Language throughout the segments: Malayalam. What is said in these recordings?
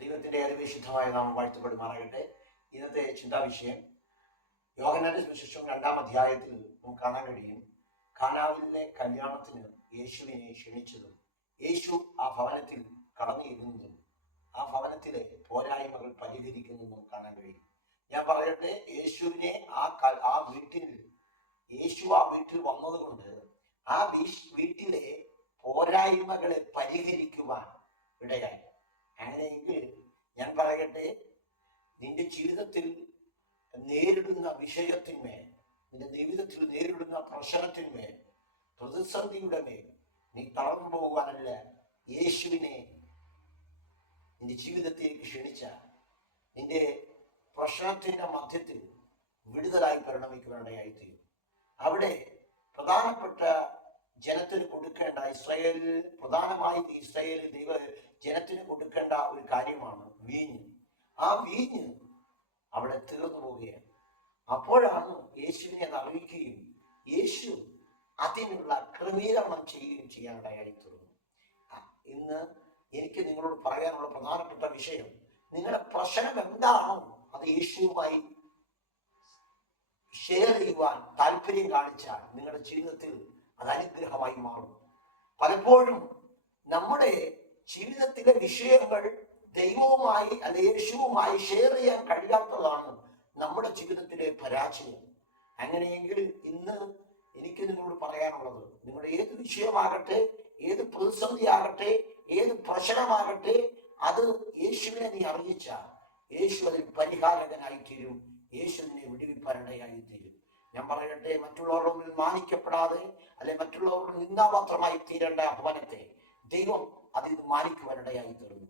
ദൈവത്തിന്റെ അതിവിശുദ്ധമായ നാമം വാഴ്ത്തപ്പെടുമാറാകട്ടെ. ഇന്നത്തെ ചിന്താ വിഷയം യോഗനാന്റെ സുശേഷം രണ്ടാം അധ്യായത്തിൽ നമുക്ക് കാണാൻ കഴിയും. കാനാവിലെ കല്യാണത്തിന് യേശുവിനെ ക്ഷണിച്ചതും യേശു ആ ഭവനത്തിൽ കടന്നിരുന്നതും ആ ഭവനത്തിലെ പോരായ്മകൾ പരിഹരിക്കുന്നതും കാണാൻ കഴിയും. ഞാൻ പറയട്ടെ യേശുവിനെ ആ ആ വീട്ടിൽ യേശു ആ വീട്ടിൽ വന്നതുകൊണ്ട് ആ വീട്ടിലെ പോരായ്മകളെ പരിഹരിക്കുവാൻ ഇടയായി. അങ്ങനെയെങ്കിൽ ഞാൻ പറയട്ടെ നിന്റെ ജീവിതത്തിൽ നേരിടുന്ന വിഷയത്തിന്മേൽ നിന്റെ ജീവിതത്തിൽ നേരിടുന്ന പ്രശ്നത്തിന്മേൽ പ്രതിസന്ധിയുടെ മേൽ നീ തളർന്നു പോകുവാനല്ല യേശുവിനെ നിന്റെ ജീവിതത്തിലേക്ക് ക്ഷണിച്ച നിന്റെ പ്രശ്നത്തിന്റെ മധ്യത്തിൽ വിടുതലായി പരിണമിക്കുവാനിടയായിത്തീരും അവിടെ പ്രധാനപ്പെട്ട ജനത്തിന് കൊടുക്കേണ്ട ഇസ്രയേലിൽ പ്രധാനമായും ഇസ്രയേൽ ദൈവ ജനത്തിന് കൊടുക്കേണ്ട ഒരു കാര്യമാണ് വീഞ്ഞ്. ആ വീഞ്ഞ് അവിടെ തീർന്നു പോവുകയാണ്. അപ്പോഴാണ് യേശുവിനെ അത് അറിയിക്കുകയും യേശു അതിനുള്ള ക്രമീകരണം ചെയ്യുകയും ചെയ്യാൻ തീർന്നു. ആ, ഇന്ന് എനിക്ക് നിങ്ങളോട് പറയാനുള്ള പ്രധാനപ്പെട്ട വിഷയം നിങ്ങളുടെ പ്രശ്നം എന്താണോ അത് യേശുവുമായി ഷെയർ ചെയ്യുവാൻ താല്പര്യം കാണിച്ചാൽ നിങ്ങളുടെ ജീവിതത്തിൽ അത് അനുഗ്രഹമായി മാറും പലപ്പോഴും നമ്മുടെ ജീവിതത്തിലെ വിഷയങ്ങൾ ദൈവവുമായി അല്ലെ യേശുവുമായി ഷെയർ ചെയ്യാൻ കഴിയാത്തതാണ് നമ്മുടെ ജീവിതത്തിലെ പരാജയം. അങ്ങനെയെങ്കിൽ ഇന്ന് എനിക്ക് നിങ്ങളോട് പറയാനുള്ളത് നിങ്ങളുടെ ഏത് വിഷയമാകട്ടെ ഏത് പ്രതിസന്ധി ആകട്ടെ ഏത് പ്രശ്നമാകട്ടെ അത് യേശുവിനെ നീ അറിയിച്ച യേശു അതിൽ പരിഹാരകനായി തീരും. യേശുവിനെ നിന്നെ വിടുവിപ്പാനിടയായി തീരും. ഞാൻ പറയട്ടെ മറ്റുള്ളവരുടെ മുന്നിൽ മാനിക്കപ്പെടാതെ അല്ലെ മറ്റുള്ളവരുടെ നിന്ദാപാത്രമായി തീരേണ്ട ഭവനത്തെ ദൈവം അതിൽ നിന്ന് മാനിക്കുവാനിടയായി തീർന്നു.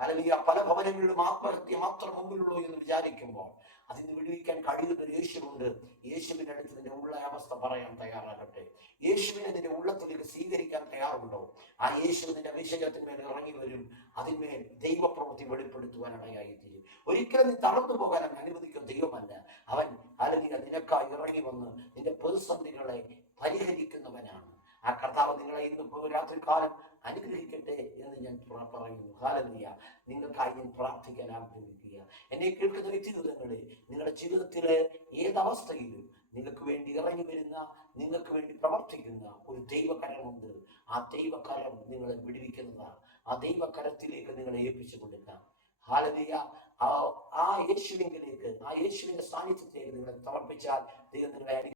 അല്ലെങ്കിൽ പല ഭവനങ്ങളിലും ആത്മഹത്യ മാത്രം മുമ്പിലുള്ളൂ എന്ന് വിചാരിക്കുമ്പോൾ അതിൽ നിന്ന് വിടുവിക്കാൻ കഴിയുന്ന യേശുവുണ്ട്. യേശുവിന്റെ അടുത്ത് നിന്റെ ഉള്ള അവസ്ഥ പറയാൻ തയ്യാറാകട്ടെ. യേശുവിനെ നിന്റെ ഉള്ളത്തിലേക്ക് സ്വീകരിക്കാൻ തയ്യാറുണ്ടോ? ആ യേശു നിന്റെ വിഷയത്തിന്മേൽ ഇറങ്ങി വരും. അതിന്മേൽ ദൈവപ്രവൃത്തി വെളിപ്പെടുത്തുവാനിടയായി തീരും. ഒരിക്കലും നീ തളർന്നു പോകാൻ അവൻ അനുവദിക്കുന്ന ദൈവമല്ല. അവൻ അല്ലെങ്കിൽ നിനക്കായി ഇറങ്ങി വന്ന് നിന്റെ പ്രതിസന്ധികളെ പരിഹരിക്കുന്നവനാണ്. ആ കർത്താവ് നിങ്ങളെ ഇന്ന് രാത്രി കാലം അനുഗ്രഹിക്കട്ടെ എന്ന് ഞാൻ പറയുന്നു. ഹാലലിയ നിങ്ങൾക്കായി ഞാൻ പ്രാർത്ഥിക്കാൻ ആഗ്രഹിക്കുക. എന്നെ കേൾക്കുന്ന വ്യക്തിഗതങ്ങളെ നിങ്ങളുടെ ജീവിതത്തിലെ ഏതവസ്ഥയിലും നിങ്ങൾക്ക് വേണ്ടി ഇറങ്ങി വരുന്ന നിങ്ങൾക്ക് വേണ്ടി പ്രവർത്തിക്കുന്ന ഒരു ദൈവകരമുണ്ട്. ആ ദൈവകരം നിങ്ങളെ വിടുവിക്കുന്നതാണ് ആ ദൈവകരത്തിലേക്ക് നിങ്ങളെ ഏൽപ്പിച്ചു കൊടുക്കാം. ഹാലലിയ ആ യേശുവിനെ യേശുവിലേക്ക് ആ യേശുവിന്റെ സാന്നിധ്യത്തിലേക്ക് നിങ്ങളെ സമർപ്പിച്ചാൽ ദൈവം നിങ്ങളെ